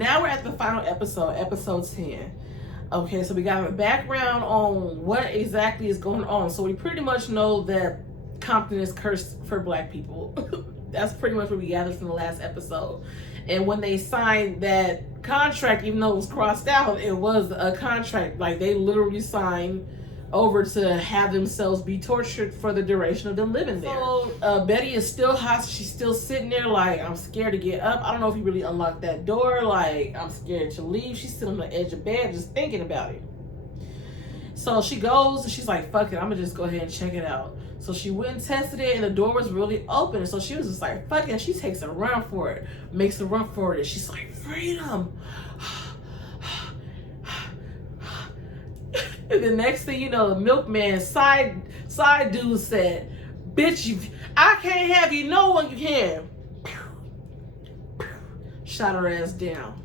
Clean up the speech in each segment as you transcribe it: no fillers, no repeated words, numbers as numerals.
Now we're at the final episode, episode 10. Okay, so we got a background on what exactly is going on. So we pretty much know that Compton is cursed for black people. That's pretty much what we gathered from the last episode. And when they signed that contract, even though it was crossed out, it was a contract. Like, they literally signed over to have themselves be tortured for the duration of them living there. So Betty is still hostage. She's still sitting there like, I'm scared to get up. I don't know if he really unlocked that door. Like, I'm scared to leave. She's sitting on the edge of bed just thinking about it. So she goes and she's like, fuck it, I'm gonna just go ahead and check it out. So she went and tested it and the door was really open. So she was just like, fuck it. And she takes a run for it, makes a run for it. And she's like, freedom. And the next thing you know, the milkman side dude said, bitch, I can't have you, no one can. Shot her ass down.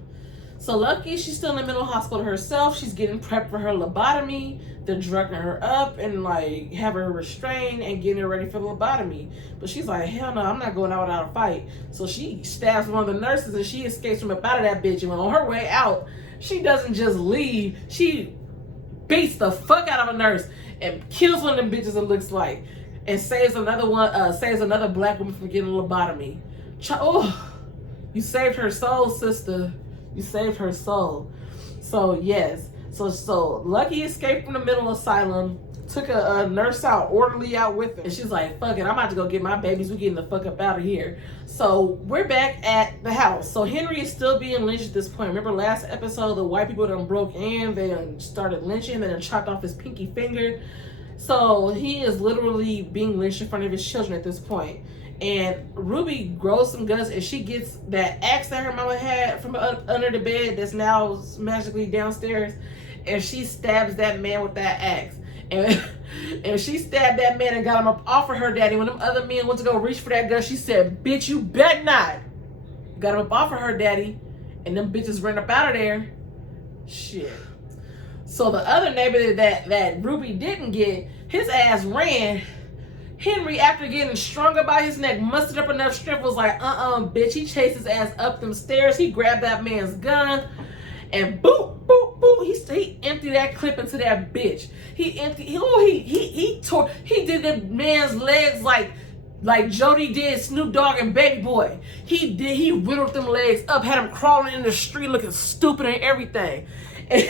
So lucky she's still in the mental hospital herself. She's getting prepped for her lobotomy. They're drugging her up and like have her restrained and getting her ready for the lobotomy. But she's like, hell no, I'm not going out without a fight. So she stabs one of the nurses and she escapes from up out of that bitch. And on her way out, she doesn't just leave. She beats the fuck out of a nurse and kills one of them bitches, it looks like, and saves another one, saves another black woman from getting a lobotomy. Oh, you saved her soul, sister. You saved her soul. So yes, so Lucky escaped from the mental asylum, took a nurse out, orderly out with her, and she's like, fuck it, I'm about to go get my babies, we're getting the fuck up out of here. So we're back at the house. So Henry is still being lynched at this point. Remember last episode, the white people done broke in, they done started lynching, they done chopped off his pinky finger. So he is literally being lynched in front of his children at this point. And Ruby grows some guts and she gets that axe that her mama had from under the bed that's now magically downstairs, and she stabs that man with that axe. And she stabbed that man and got him up off of her daddy. When them other men went to go reach for that gun, she said, bitch, you bet not. Got him up off of her daddy, and them bitches ran up out of there. Shit. So the other neighbor that Ruby didn't get, his ass ran. Henry, after getting strung up by his neck, mustered up enough strength, was like, bitch. He chased his ass up them stairs. He grabbed that man's gun and boop, boop, boop. He emptied that clip into that bitch. He did the man's legs like Jody did Snoop Dogg and Baby Boy. He riddled them legs up, had him crawling in the street looking stupid and everything. And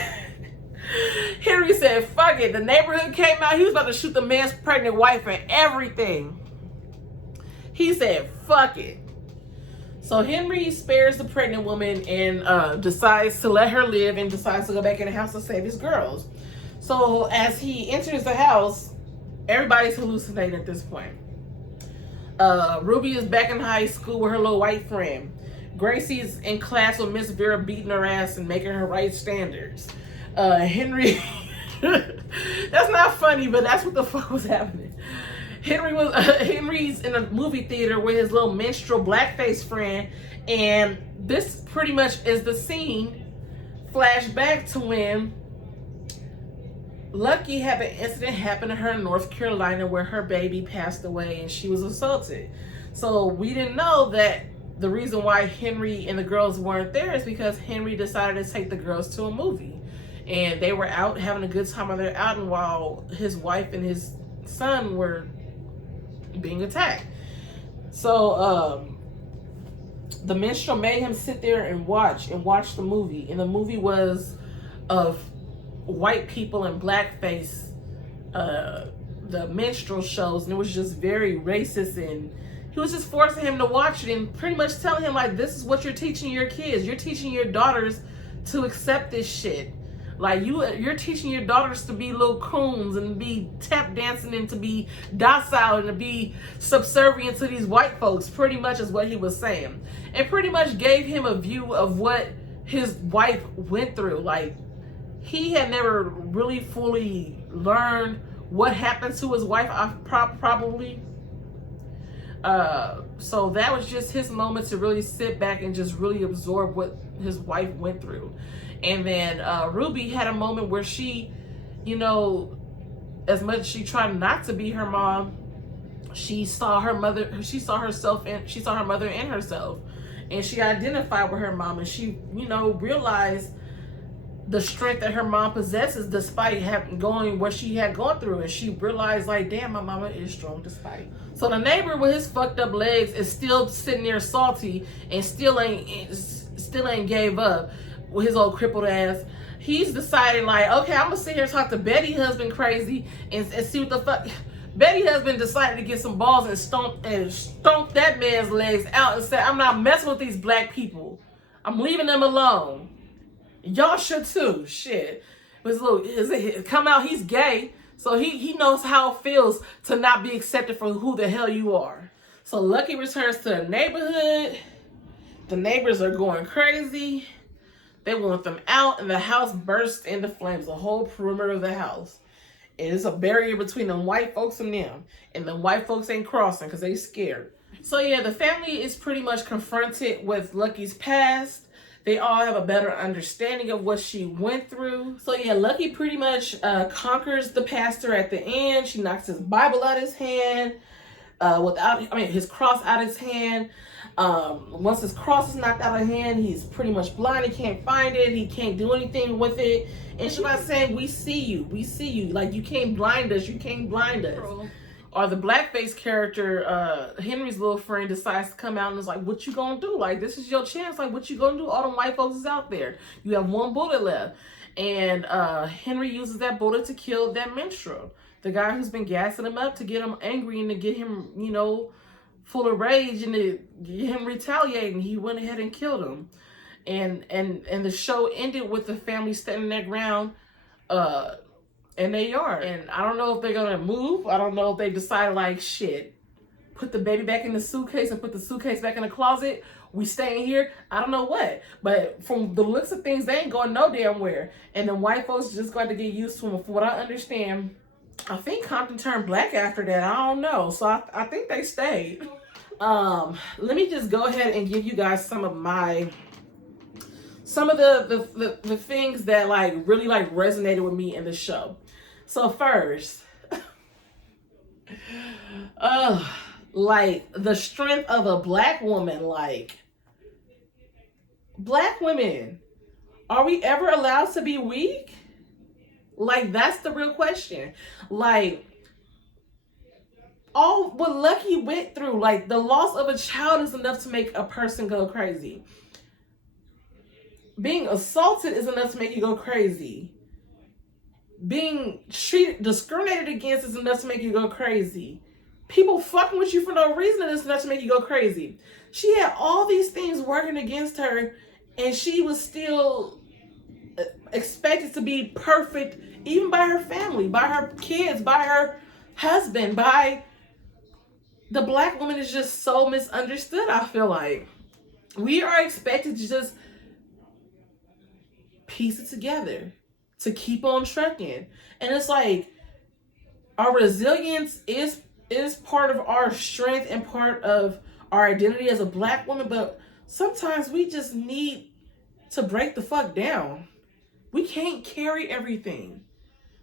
Henry said, fuck it. The neighborhood came out. He was about to shoot the man's pregnant wife and everything. He said, fuck it. So Henry spares the pregnant woman and decides to let her live and decides to go back in the house to save his girls. So as he enters the house, everybody's hallucinating at this point. Ruby is back in high school with her little white friend. Gracie's in class with Miss Vera beating her ass and making her right standards. Henry, that's not funny, but that's what the fuck was happening. Henry's in a movie theater with his little minstrel blackface friend, and this pretty much is the scene. Flashback to when Lucky had an incident happen to her in North Carolina where her baby passed away and she was assaulted. So we didn't know that the reason why Henry and the girls weren't there is because Henry decided to take the girls to a movie. And they were out having a good time on their outing while his wife and his son were being attacked. So the minstrel made him sit there and watch the movie. And the movie was of white people in blackface, the minstrel shows, and it was just very racist, and he was just forcing him to watch it and pretty much telling him, like, this is what you're teaching your kids. You're teaching your daughters to accept this shit. Like, you're teaching your daughters to be little coons and be tap dancing and to be docile and to be subservient to these white folks, pretty much is what he was saying. And pretty much gave him a view of what his wife went through. Like, he had never really fully learned what happened to his wife, probably. So that was just his moment to really sit back and just really absorb what his wife went through. And then Ruby had a moment where she, you know, as much as she tried not to be her mom, she saw her mother, she saw her mother in herself. and she identified with her mom, and she, you know, realized the strength that her mom possesses despite having going what she had gone through, and she realized like, damn, my mama is strong despite. So the neighbor with his fucked up legs is still sitting there salty and still ain't gave up with his old crippled ass. He's deciding like, okay, I'm gonna sit here and talk to Betty husband crazy and see what the fuck. Betty husband decided to get some balls and stomp that man's legs out and said, I'm not messing with these black people. I'm leaving them alone. Y'all should too. Shit. Come out, he's gay. So he knows how it feels to not be accepted for who the hell you are. So Lucky returns to the neighborhood. The neighbors are going crazy. They want them out, and the house bursts into flames. The whole perimeter of the house. And it's a barrier between them white folks and them. And the white folks ain't crossing because they scared. So yeah, the family is pretty much confronted with Lucky's past. They all have a better understanding of what she went through. So yeah, Lucky pretty much conquers the pastor at the end. She knocks his Bible out of his hand, his cross out of his hand. Once his cross is knocked out of hand, he's pretty much blind. He can't find it. He can't do anything with it. And she's not saying, we see you. Like, you can't blind us. You can't blind us. Bro. Or the blackface character, Henry's little friend, decides to come out and is like, what you gonna do? Like, this is your chance. Like, what you gonna do? All them white folks is out there. You have one bullet left. And Henry uses that bullet to kill that minstrel. The guy who's been gassing him up to get him angry and to get him, you know, full of rage and to get him retaliating. He went ahead and killed him. And the show ended with the family standing their ground in their yard. And I don't know if they're gonna move. I don't know if they decide like, shit, put the baby back in the suitcase and put the suitcase back in the closet. We staying here. I don't know what. But from the looks of things, they ain't going no damn where. And the white folks just got to get used to them. From what I understand, I think Compton turned black after that. I don't know. So I think they stayed. Let me just go ahead and give you guys some of the things that like really like resonated with me in the show. So first, like the strength of a black woman. Like, black women, are we ever allowed to be weak? Like, that's the real question. Like, all what Lucky went through, like the loss of a child is enough to make a person go crazy. Being assaulted is enough to make you go crazy. Being discriminated against is enough to make you go crazy. People fucking with you for no reason is enough to make you go crazy. She had all these things working against her, and she was still expected to be perfect, even by her family, by her kids, by her husband, by the black woman. Is just so misunderstood. I feel like we are expected to just piece it together, to keep on trucking. And it's like, our resilience is part of our strength and part of our identity as a black woman, but sometimes we just need to break the fuck down. We can't carry everything.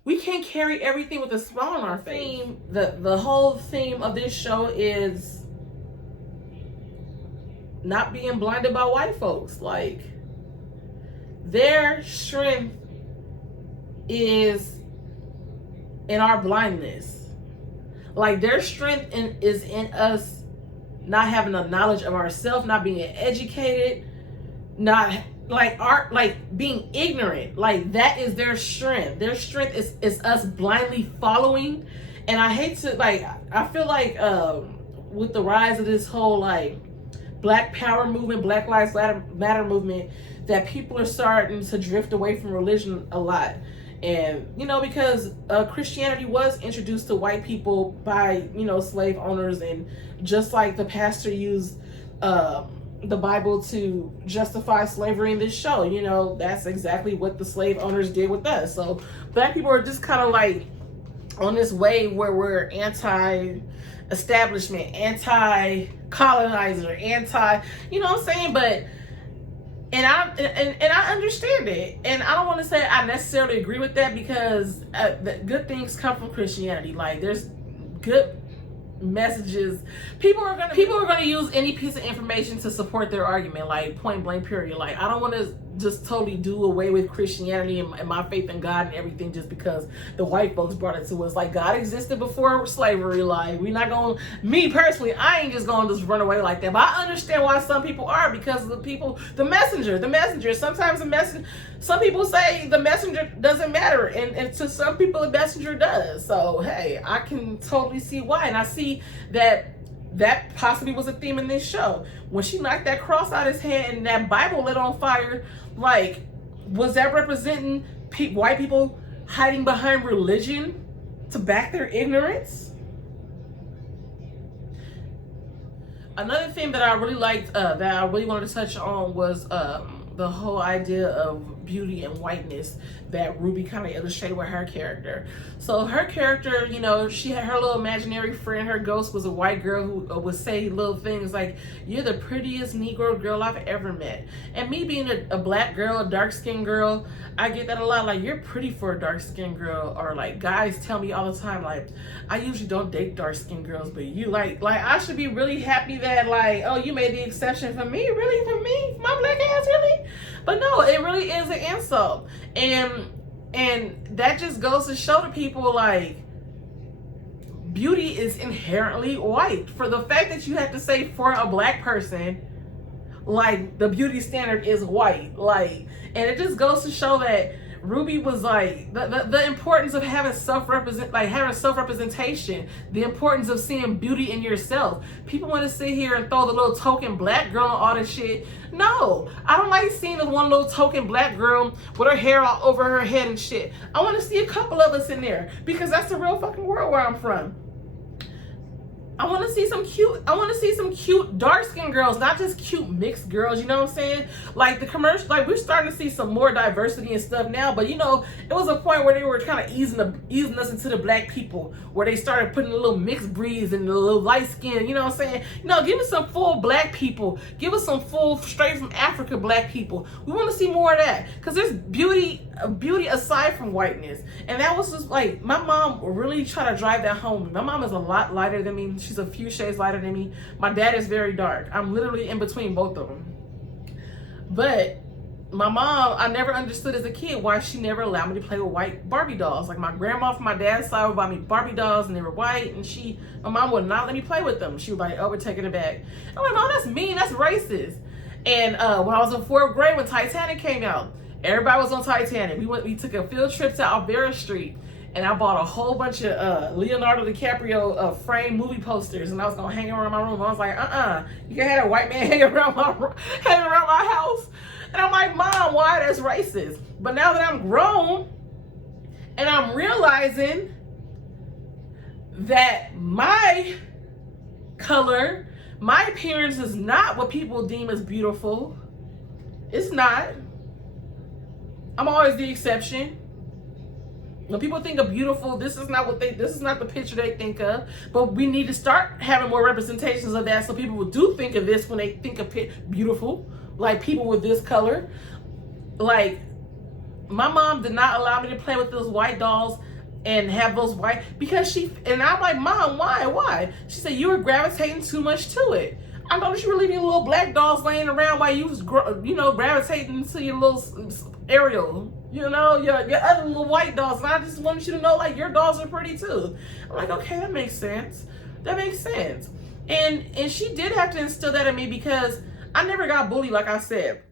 We can't carry everything with a smile on our face. The whole theme of this show is not being blinded by white folks. Like, their strength is in our blindness. Like, their strength is in us not having the knowledge of ourselves, not being educated, not being ignorant. Like, that is their strength. Their strength is us blindly following. And I hate to, like, I feel like with the rise of this whole like Black Power movement, Black Lives Matter movement, that people are starting to drift away from religion a lot. And, you know, because Christianity was introduced to white people by, you know, slave owners. And just like the pastor used the Bible to justify slavery in this show, you know, that's exactly what the slave owners did with us. So black people are just kind of like on this wave where we're anti-establishment, anti-colonizer, you know what I'm saying? But And I understand it, and I don't want to say I necessarily agree with that, because good things come from Christianity. Like, there's good messages. People are gonna use any piece of information to support their argument, like point blank period. Like, I don't want to just totally do away with Christianity and my faith in God and everything just because the white folks brought it to us. Like, God existed before slavery. Like, we're not gonna, me personally, I ain't just gonna just run away like that. But I understand why some people are, because of the people, the messenger. Sometimes the messenger, some people say the messenger doesn't matter, and to some people the messenger does. So hey, I can totally see why. And I see that possibly was a theme in this show. When she knocked that cross out his hand and that Bible lit on fire, like, was that representing white people hiding behind religion to back their ignorance? Another thing that I really liked, that I really wanted to touch on, was the whole idea of beauty and whiteness that Ruby kind of illustrated with her character. So her character, you know, she had her little imaginary friend, her ghost was a white girl who would say little things like, "You're the prettiest Negro girl I've ever met." And me being a black girl, a dark-skinned girl, I get that a lot. Like, "You're pretty for a dark-skinned girl." Or like, guys tell me all the time, like, "I usually don't date dark-skinned girls, but you like I should be really happy that, like, oh, you made the exception for me, really, for me, for my black ass, really?" But no, it really is an insult. And that just goes to show to people, like, beauty is inherently white. For the fact that you have to say for a black person, like, the beauty standard is white, like, and it just goes to show that Ruby was like the importance of having self-representation, the importance of seeing beauty in yourself. People want to sit here and throw the little token black girl and all this shit. No, I don't like seeing the one little token black girl with her hair all over her head and shit. I want to see a couple of us in there, because that's the real fucking world where I'm from. I want to see some cute dark-skinned girls, not just cute mixed girls, you know what I'm saying? Like, the commercial, like, we're starting to see some more diversity and stuff now, but you know, it was a point where they were kind of easing us into the black people, where they started putting a little mixed breeds and a little light skin, you know what I'm saying? You know, give us some full black people, give us some full straight from Africa black people. We want to see more of that, because there's beauty aside from whiteness. And that was just like, my mom really tried to drive that home. My mom is a lot lighter than me. She's a few shades lighter than me. My dad is very dark. I'm literally in between both of them. But my mom, I never understood as a kid why she never allowed me to play with white Barbie dolls. Like, my grandma from my dad's side would buy me Barbie dolls and they were white, and my mom would not let me play with them. She would be like, "Oh, we're taking it back." I'm like, "Mom, that's mean, that's racist." And when I was in 4th grade, when Titanic came out, everybody was on Titanic. We took a field trip to Alvera Street, and I bought a whole bunch of Leonardo DiCaprio framed movie posters, and I was gonna hang around my room. I was like, you can have a white man hanging around my house. And I'm like, "Mom, why? That's racist." But now that I'm grown and I'm realizing that my color, my appearance is not what people deem as beautiful. It's not. I'm always the exception. When people think of beautiful, this is not the picture they think of. But we need to start having more representations of that, so people will do think of this when they think of beautiful, like people with this color. Like, my mom did not allow me to play with those white dolls and have those white, because and I'm like, "Mom, why?" She said, "You were gravitating too much to it. I noticed you were leaving little black dolls laying around while you was, gravitating to your little Ariel, your other little white dolls. And I just wanted you to know, like, your dolls are pretty too." I'm like, "Okay, that makes sense. And she did have to instill that in me, because I never got bullied, like I said.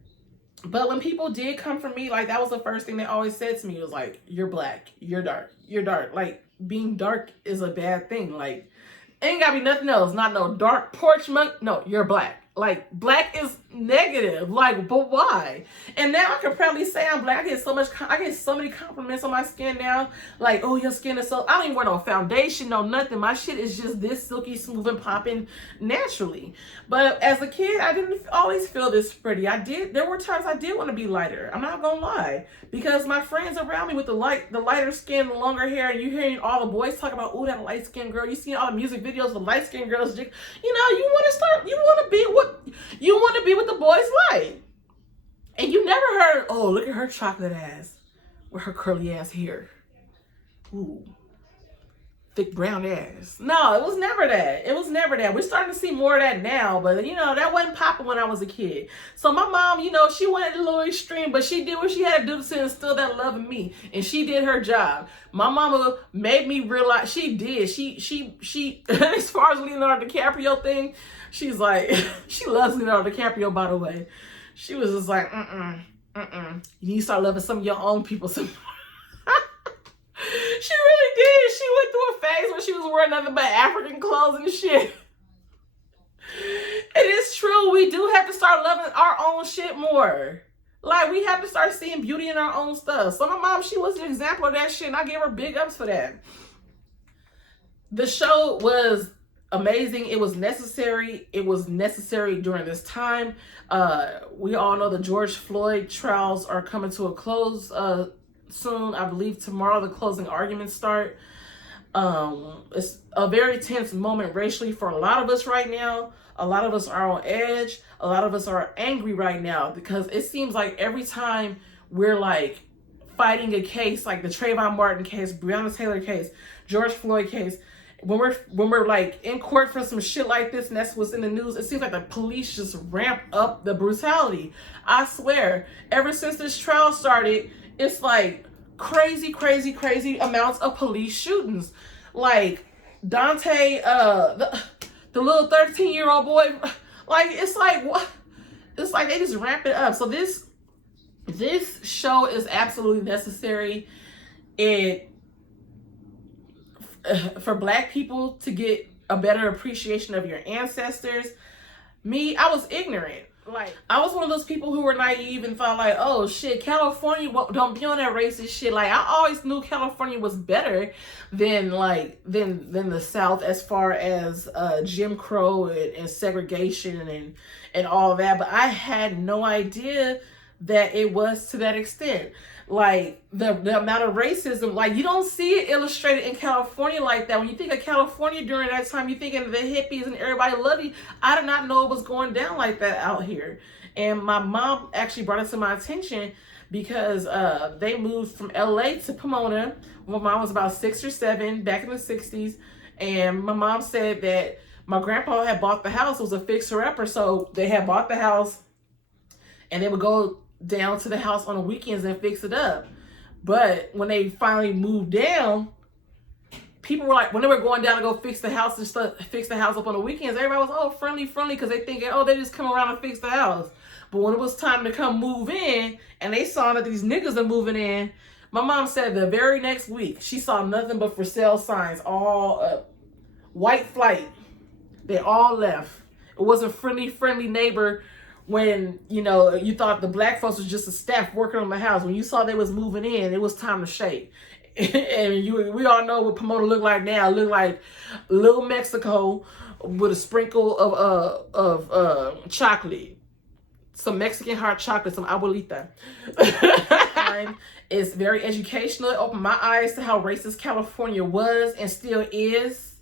But when people did come for me, like, that was the first thing they always said to me. It was like, "You're black, you're dark, you're dark." Like, being dark is a bad thing. Like, ain't gotta be nothing else. Not no dark porch monk. No, you're black. Like, black is negative. Like, but why? And now I can proudly say I'm black. I get so many compliments on my skin now. Like, "Oh, your skin is so..." I don't even wear no foundation, no nothing. My shit is just this silky smooth and popping naturally. But as a kid, I didn't always feel this pretty. There were times I did want to be lighter. I'm not gonna lie. Because my friends around me with the lighter skin, the longer hair, and you hearing all the boys talk about, "Oh, that light skinned girl." You see all the music videos of light skinned girls. You want to be what the boys like. And you never heard, "Oh, look at her chocolate ass with her curly ass hair. Ooh." thick brown ass. No, it was never that. It was never that. We're starting to see more of that now, but you know, that wasn't popping when I was a kid. So my mom, you know, she went a little extreme, but she did what she had to do to instill that love in me, and she did her job. My mama made me realize she did. She as far as Leonardo DiCaprio thing, she's like, she loves Leonardo DiCaprio, by the way. She was just like, you need to start loving some of your own people. She really did. She went through a phase where she was wearing nothing but African clothes and shit. It is true. We do have to start loving our own shit more. Like, we have to start seeing beauty in our own stuff. So my mom, she was an example of that shit, and I gave her big ups for that. The show was amazing. It was necessary. It was necessary during this time. We all know the George Floyd trials are coming to a close soon. I believe tomorrow the closing arguments start. It's a very tense moment racially for a lot of us right now. A lot of us are on edge. A lot of us are angry right now because it seems like every time we're like fighting a case, like the Trayvon Martin case, Breonna Taylor case, George Floyd case, when we're like in court for some shit like this, and that's what's in the news, it seems like the police just ramp up the brutality. I swear, ever since this trial started, it's like crazy amounts of police shootings. Like Dante, the little 13-year-old boy, like it's like what? It's like they just ramp it up. So this show is absolutely necessary. It for Black people to get a better appreciation of your ancestors. Me, I was ignorant. Like, I was one of those people who were naive and thought like, oh shit, California don't be on that racist shit. Like, I always knew California was better than the South as far as Jim Crow and segregation and all that. But I had no idea that it was to that extent. Like, the amount of racism, like, you don't see it illustrated in California like that. When you think of California during that time, you're thinking of the hippies and everybody loved it. I did not know it was going down like that out here. And my mom actually brought it to my attention because they moved from LA to Pomona when my mom was about 6 or 7 back in the 60s. And my mom said that my grandpa had bought the house. It was a fixer-upper. So they had bought the house and they would go down to the house on the weekends and fix it up. But when they finally moved down, people were like, when they were going down to go fix the house and stuff, fix the house up on the weekends, everybody was friendly because they thinking, they just come around and fix the house. But when it was time to come move in and they saw that these niggas are moving in, my mom said the very next week she saw nothing but for sale signs all up. White flight. They all left. It wasn't friendly neighbor. When, you know, you thought the Black folks was just a staff working on the house, when you saw they was moving in, it was time to shake. And we all know what Pomona look like now. It look like Little Mexico with a sprinkle of chocolate. Some Mexican hot chocolate, some abuelita. It's very educational. It opened my eyes to how racist California was and still is.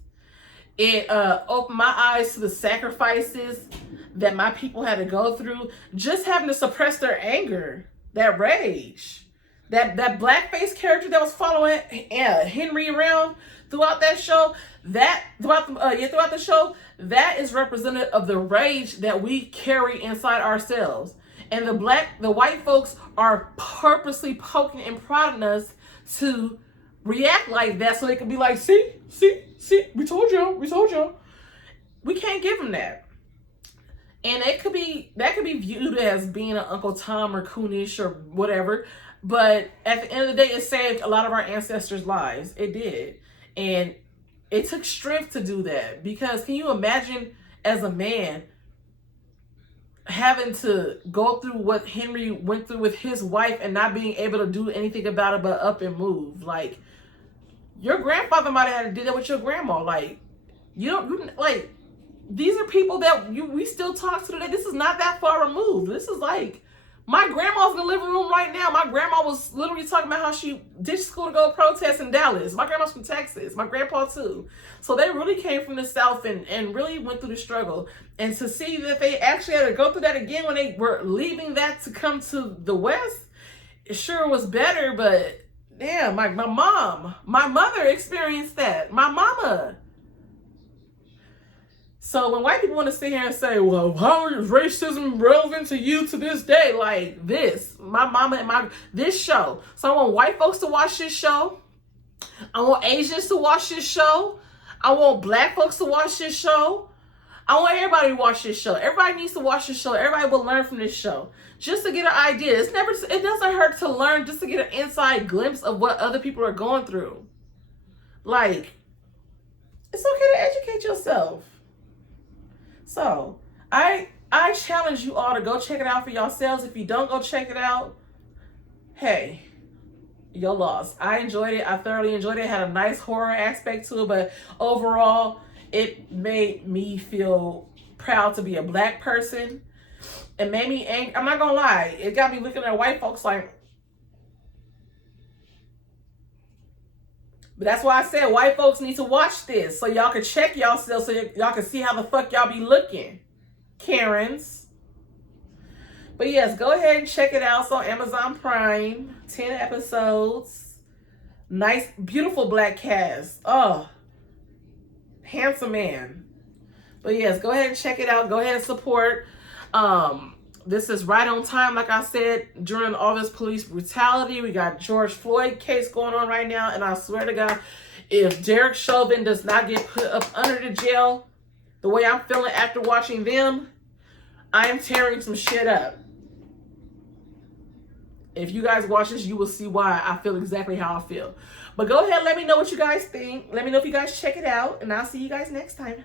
It opened my eyes to the sacrifices that my people had to go through, just having to suppress their anger, that rage, that blackface character that was following Henry around throughout that show. Throughout the show, that is representative of the rage that we carry inside ourselves. And the white folks are purposely poking and prodding us to react like that, so they can be like, see, we told y'all. We can't give them that. And that could be viewed as being an Uncle Tom or coonish or whatever. But at the end of the day, it saved a lot of our ancestors' lives. It did. And it took strength to do that. Because can you imagine as a man having to go through what Henry went through with his wife and not being able to do anything about it but up and move? Like, your grandfather might have had to do that with your grandma. Like, these are people that we still talk to today. This is not that far removed. This is like, my grandma's in the living room right now. My grandma was literally talking about how she ditched school to go protest in Dallas. My grandma's from Texas. My grandpa too. So they really came from the South and really went through the struggle. And to see that they actually had to go through that again when they were leaving that to come to the West, it sure was better, but Yeah, my mom, my mother experienced that. My mama. So when white people want to sit here and say, well, how is racism relevant to you to this day? Like this, my mama and this show. So I want white folks to watch this show. I want Asians to watch this show. I want black folks to watch this show. I want everybody to watch this show. Everybody needs to watch this show. Everybody will learn from this show. Just to get an idea. It doesn't hurt to learn, just to get an inside glimpse of what other people are going through. Like, it's okay to educate yourself. So, I challenge you all to go check it out for yourselves. If you don't go check it out, hey, you're lost. I enjoyed it. I thoroughly enjoyed it. It had a nice horror aspect to it, but overall, it made me feel proud to be a black person. It made me angry. I'm not gonna lie. It got me looking at white folks like. But that's why I said white folks need to watch this so y'all can check yourselves, so y'all can see how the fuck y'all be looking, Karens. But yes, go ahead and check it out. It's on Amazon Prime. 10 episodes. Nice, beautiful black cast. Oh, handsome man. But yes, go ahead and check it out. Go ahead and support. This is right on time, like I said, during all this police brutality. We got George Floyd case going on right now, and I swear to God, if Derek Chauvin does not get put up under the jail, the way I'm feeling after watching them, I am tearing some shit up. If you guys watch this, you will see why I feel exactly how I feel. But go ahead, let me know what you guys think. Let me know if you guys check it out, and I'll see you guys next time.